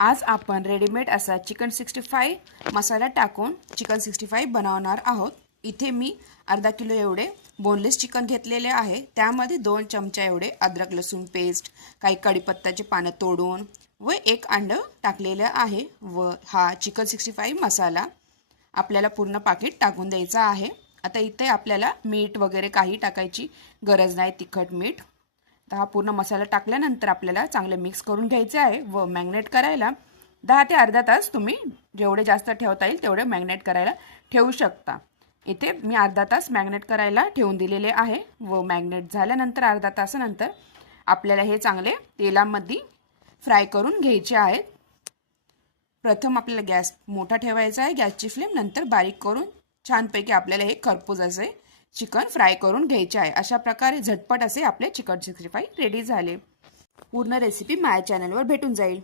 आज आपण रेडीमेड असा चिकन 65 मसाला टाकून चिकन 65 बनवणार आहोत। इथे मी अर्धा किलो एवढे बोनलेस चिकन घेतलेले आहे। त्यामध्ये 2 चमचा एवढे अद्रक लसूण पेस्ट, काही कढीपत्त्याचे पानं तोडून व 1 अंड टाकलेले आहे। व हा चिकन 65 मसाला आपल्याला पूर्ण पाकिट टाकून द्यायचा आहे। आता इथे आपल्याला मीठ वगैरे काही टाकायची गरज नाही, तिखट मीठ। तर हा पूर्ण मसाला टाकल्यानंतर आपल्याला चांगले मिक्स करून घ्यायचे आहे व मॅग्नेट करायला 10 ते अर्धा तास तुम्ही जेवढे जास्त ठेवता येईल तेवढे मॅग्नेट करायला ठेवू शकता। इथे मी अर्धा तास मॅग्नेट करायला ठेवून दिलेले आहे व मॅग्नेट झाल्यानंतर अर्धा तासानंतर आपल्याला हे चांगले तेलामध्ये फ्राय करून घ्यायचे आहेत। प्रथम आपल्याला गॅस मोठा ठेवायचा आहे, गॅसची फ्लेम, नंतर बारीक करून छानपैकी आपल्याला हे खरपूस असे चिकन फ्राय करून घ्यायचे आहे। अशा प्रकारे झटपट असे आपले चिकन 65 रेडी झाले। पूर्ण रेसिपी माझ्या चॅनलवर भेटून जाईल।